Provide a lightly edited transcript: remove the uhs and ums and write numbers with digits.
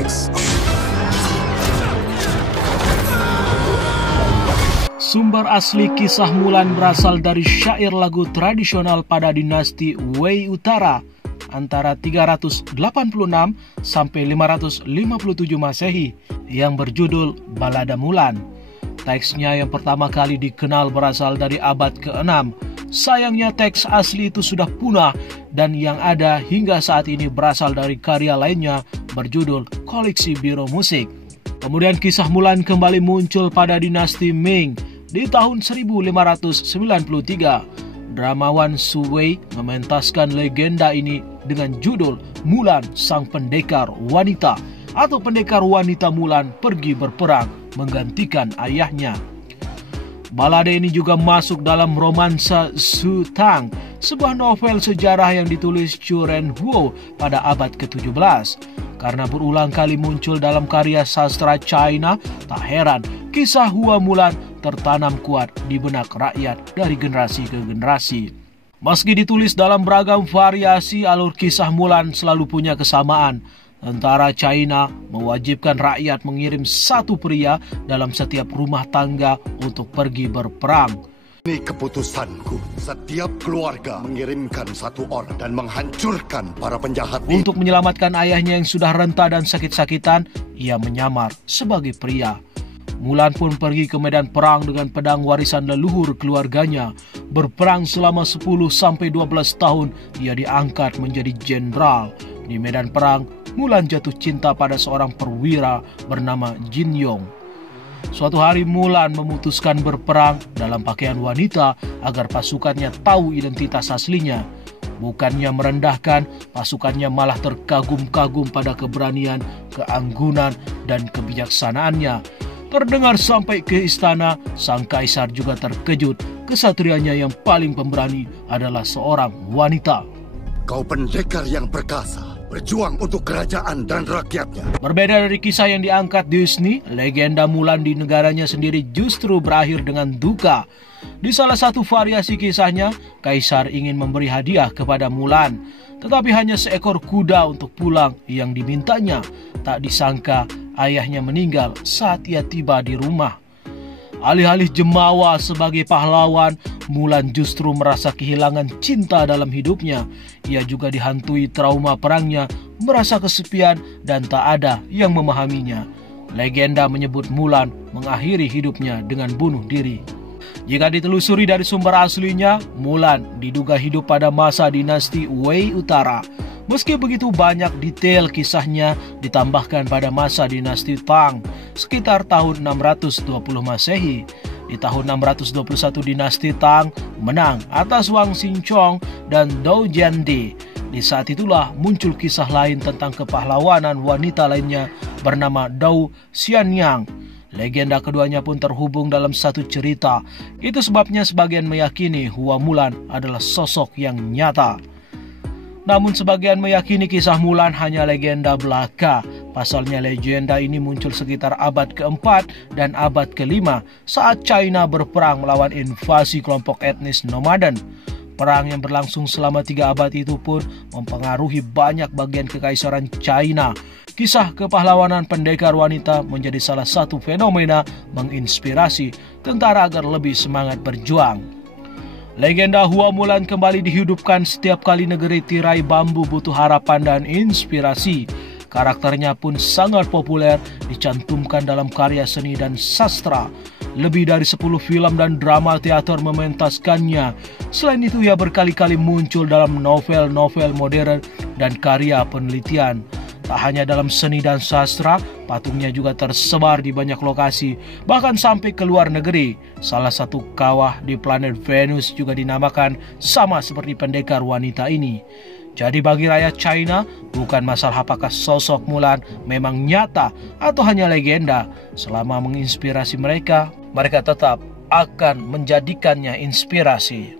6. Sumber asli kisah Mulan berasal dari syair lagu tradisional pada dinasti Wei Utara antara 386 sampai 557 Masehi yang berjudul Balada Mulan. Teksnya yang pertama kali dikenal berasal dari abad ke-6. Sayangnya teks asli itu sudah punah dan yang ada hingga saat ini berasal dari karya lainnya berjudul Koleksi Biro Musik. Kemudian kisah Mulan kembali muncul pada dinasti Ming di tahun 1593. Dramawan Su Wei mementaskan legenda ini dengan judul Mulan Sang Pendekar Wanita atau Pendekar Wanita Mulan pergi berperang menggantikan ayahnya. Balade ini juga masuk dalam romansa Su Tang, sebuah novel sejarah yang ditulis Chu Renhuo pada abad ke-17. Karena berulang kali muncul dalam karya sastra China, tak heran kisah Hua Mulan tertanam kuat di benak rakyat dari generasi ke generasi. Meski ditulis dalam beragam variasi, alur kisah Mulan selalu punya kesamaan. Tentara China mewajibkan rakyat mengirim satu pria dalam setiap rumah tangga untuk pergi berperang. Ini keputusanku. Setiap keluarga mengirimkan satu orang dan menghancurkan para penjahat. Untuk menyelamatkan ayahnya yang sudah renta dan sakit-sakitan, ia menyamar sebagai pria. Mulan pun pergi ke medan perang dengan pedang warisan leluhur keluarganya. Berperang selama 10-12 tahun, ia diangkat menjadi jenderal. Di medan perang, Mulan jatuh cinta pada seorang perwira bernama Jin Yong. Suatu hari Mulan memutuskan berperang dalam pakaian wanita agar pasukannya tahu identitas aslinya. Bukannya merendahkan, pasukannya malah terkagum-kagum pada keberanian, keanggunan, dan kebijaksanaannya. Terdengar sampai ke istana, sang kaisar juga terkejut. Kesatrianya yang paling pemberani adalah seorang wanita. Kau pendekar yang perkasa, berjuang untuk kerajaan dan rakyatnya. Berbeda dari kisah yang diangkat Disney, legenda Mulan di negaranya sendiri justru berakhir dengan duka. Di salah satu variasi kisahnya, kaisar ingin memberi hadiah kepada Mulan, tetapi hanya seekor kuda untuk pulang yang dimintanya. Tak disangka ayahnya meninggal saat ia tiba di rumah. Alih-alih jemawa sebagai pahlawan, Mulan justru merasa kehilangan cinta dalam hidupnya. Ia juga dihantui trauma perangnya, merasa kesepian dan tak ada yang memahaminya. Legenda menyebut Mulan mengakhiri hidupnya dengan bunuh diri. Jika ditelusuri dari sumber aslinya, Mulan diduga hidup pada masa dinasti Wei Utara. Meski begitu banyak detail kisahnya ditambahkan pada masa dinasti Tang sekitar tahun 620 Masehi. Di tahun 621 dinasti Tang menang atas Wang Xingchong dan Dou Jiande. Di saat itulah muncul kisah lain tentang kepahlawanan wanita lainnya bernama Dou Xianyang. Legenda keduanya pun terhubung dalam satu cerita. Itu sebabnya sebagian meyakini Hua Mulan adalah sosok yang nyata. Namun sebagian meyakini kisah Mulan hanya legenda belaka. Pasalnya legenda ini muncul sekitar abad ke-4 dan abad ke-5 saat China berperang melawan invasi kelompok etnis nomaden. Perang yang berlangsung selama 3 abad itu pun mempengaruhi banyak bagian kekaisaran China. Kisah kepahlawanan pendekar wanita menjadi salah satu fenomena menginspirasi tentara agar lebih semangat berjuang. Legenda Hua Mulan kembali dihidupkan setiap kali negeri tirai bambu butuh harapan dan inspirasi. Karakternya pun sangat populer, dicantumkan dalam karya seni dan sastra. Lebih dari 10 film dan drama teater mementaskannya. Selain itu ia berkali-kali muncul dalam novel-novel modern dan karya penelitian. Tak hanya dalam seni dan sastra, patungnya juga tersebar di banyak lokasi, bahkan sampai ke luar negeri. Salah satu kawah di planet Venus juga dinamakan sama seperti pendekar wanita ini. Jadi bagi rakyat China, bukan masalah apakah sosok Mulan memang nyata atau hanya legenda. Selama menginspirasi mereka, mereka tetap akan menjadikannya inspirasi.